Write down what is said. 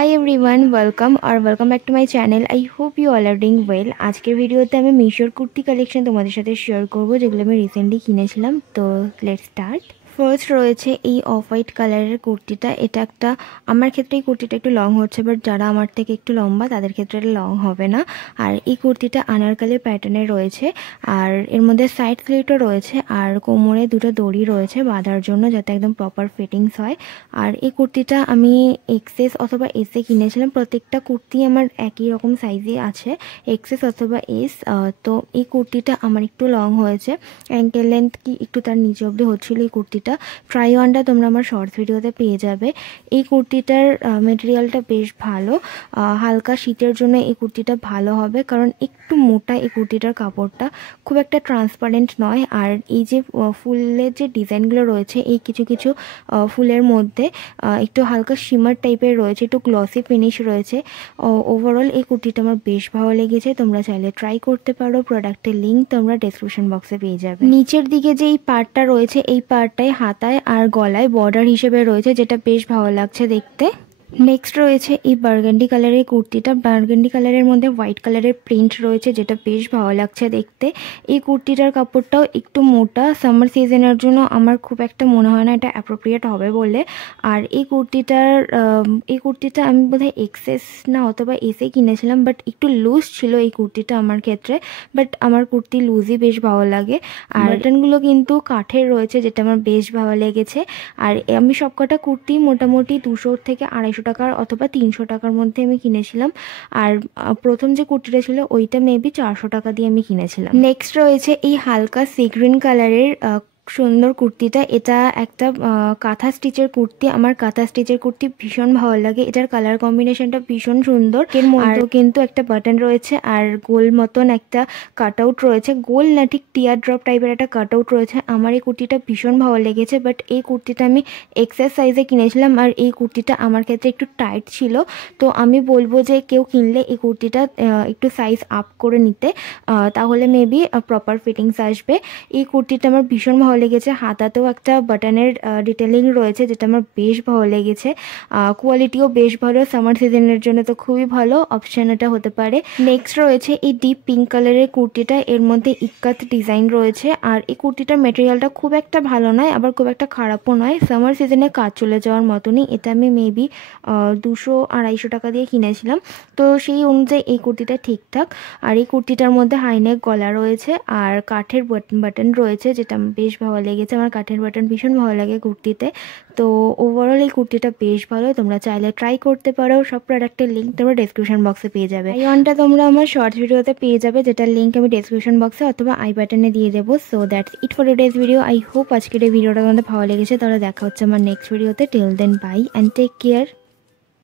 Hi everyone, welcome back to my channel. I hope you all are doing well. আজকের ভিডিওতে আমি মিশোর kurti collection তোমাদের সাথে শেয়ার করব, যেগুলো আমি রিসেন্টলি কিনেছিলাম। তো লেটস স্টার্ট। ফার্স্ট রয়েছে এই অফ হোয়াইট কালারের কুর্তিটা। এটা একটা, আমার ক্ষেত্রে এই কুর্তিটা একটু লং হচ্ছে, বাট যারা আমার থেকে একটু লম্বা তাদের ক্ষেত্রে এটা লং হবে না। আর এই কুর্তিটা আনারকলি প্যাটার্নের রয়েছে, আর এর মধ্যে সাইড স্লিটও রয়েছে, আর কোমরে দুটো দড়ি রয়েছে বাঁধার জন্য, যাতে একদম প্রপার ফিটিংস হয়। আর এই কুর্তিটা আমি এক্সএস অথবা এসে কিনেছিলাম। প্রত্যেকটা কুর্তি আমার একই রকম সাইজে আছে, এক্সএস অথবা এস। তো এই কুর্তিটা আমার একটু লং হয়েছে, অ্যাঙ্কেল লেন্থ কি একটু তার নিচে অবধি হচ্ছিলো এই কুর্তিটা। ট্রাই অনটা তোমরা আমার শর্টস ভিডিওতে পেয়ে যাবে। এই কুর্তিটার মেটেরিয়ালটা বেশ ভালো, হালকা শীতের জন্য এই কুর্তিটা ভালো হবে, কারণ একটু মোটা এই কুর্তিটার কাপড়টা, খুব একটা ট্রান্সপারেন্ট নয়। আর এই যে ফুলের যে ডিজাইনগুলো রয়েছে, এই কিছু কিছু ফুলের মধ্যে একটু হালকা শিমার টাইপের রয়েছে, একটু গ্লসি ফিনিশ রয়েছে। ওভারঅল এই কুর্তিটা আমার বেশ ভালো লেগেছে। তোমরা চাইলে ট্রাই করতে পারো। প্রোডাক্টের লিঙ্ক তোমরা ডেসক্রিপশন বক্সে পেয়ে যাবে। নিচের দিকে যে এই পার্টটা রয়েছে, এই পার্টটাই হাতায় আর গলায় বর্ডার হিসেবে রয়েছে, যেটা বেশ ভালো লাগছে দেখতে। নেক্সট রয়েছে এই বার্গান্ডি কালারের কুর্তিটা। বার্গান্ডি কালারের মধ্যে হোয়াইট কালারের প্রিন্ট রয়েছে, যেটা বেশ ভালো লাগছে দেখতে। এই কুর্তিটার কাপড়টাও একটু মোটা, সামার সিজনের জন্য আমার খুব একটা মনে হয় না এটা অ্যাপ্রোপ্রিয়েট হবে বলে। আর এই কুর্তিটা আমি বোধহয় এক্সএস না অথবা এসে কিনেছিলাম, বাট একটু লুজ ছিল এই কুর্তিটা আমার ক্ষেত্রে। বাট আমার কুর্তি লুজই বেশ ভালো লাগে। আর বাটনগুলো কিন্তু কাঠের রয়েছে, যেটা আমার বেশ ভালো লেগেছে। আর আমি সবকটা কুর্তি মোটামুটি 200 থেকে 250 টাকার অথবা 300 টাকার মধ্যে আমি কিনেছিলাম। আর প্রথম যে কুর্তিটা ছিল ওইটা মেবি 400 টাকা দিয়ে আমি কিনেছিলাম। নেক্সট রয়েছে এই হালকা সি গ্রিন কালারের সুন্দর কুর্তিটা। এটা একটা কাঁথা স্টিচের কুর্তি। আমার কাঁথা স্টিচের কুর্তি ভীষণ ভালো লাগে। এটার কালার কম্বিনেশনটা ভীষণ সুন্দর। এর মধ্যেও কিন্তু একটা বাটন রয়েছে, আর গোল মতন একটা কাট আউট রয়েছে, গোল না ঠিক টিয়ার ড্রপ টাইপের একটা কাট আউট রয়েছে। আমার এই কুর্তিটা ভীষণ ভালো লেগেছে, বাট এই কুর্তিটা আমি এক্সেস সাইজে কিনেছিলাম, আর এই কুর্তিটা আমার ক্ষেত্রে একটু টাইট ছিল। তো আমি বলবো যে কেউ কিনলে এই কুর্তিটা একটু সাইজ আপ করে নিতে, তাহলে মেবি প্রপার ফিটিংস আসবে। এই কুর্তিটা আমার ভীষণ ভালো লেগেছে। হাতাতেও একটা বাটনের ডিটেলিং রয়েছে, যেটা আমার বেশ ভালো লেগেছে। কোয়ালিটিও বেশ ভালো, সামার সিজনের জন্য তো খুবই ভালো অপশন এটা হতে পারে। নেক্সট রয়েছে এই ডিপ পিঙ্ক কালারের কুর্তিটা। এর মধ্যে ইক্কাত ডিজাইন রয়েছে, আর এই কুর্তিটার মেটেরিয়ালটা খুব একটা ভালো নয়, আবার খুব একটা খারাপও নয়, সামার সিজনে কাজ চলে যাওয়ার মতনই। এটা আমি মেবি 200-250 টাকা দিয়ে কিনেছিলাম। তো সেই অনুযায়ী এই কুর্তিটা ঠিকঠাক। আর এই কুর্তিটার মধ্যে হাইনেক গলা রয়েছে, আর কাঠের বাটন রয়েছে, যেটা বেশ ভালো লেগেছে। আমার কাঠের বাটন ভীষণ ভালো লাগে কুর্তিতে। তো ওভারঅল এই কুর্তিটা বেশ ভালো, তোমরা চাইলে ট্রাই করতে পারো। সব প্রোডাক্টের লিঙ্ক তোমরা ডেসক্রিপশন বক্সে পেয়ে যাবে। আই ওয়ানটা তোমরা আমার শর্টস ভিডিওতে পেয়ে যাবে, যেটার লিঙ্ক আমি ডেসক্রিপশন বক্সে অথবা আই বাটনে দিয়ে দেবো। So that's it for today's video. I hope আজকের এই ভিডিওটা তোমাদের ভালো লেগেছে। তাহলে দেখা হচ্ছে আমার নেক্সট ভিডিওতে। Till then bye and take care.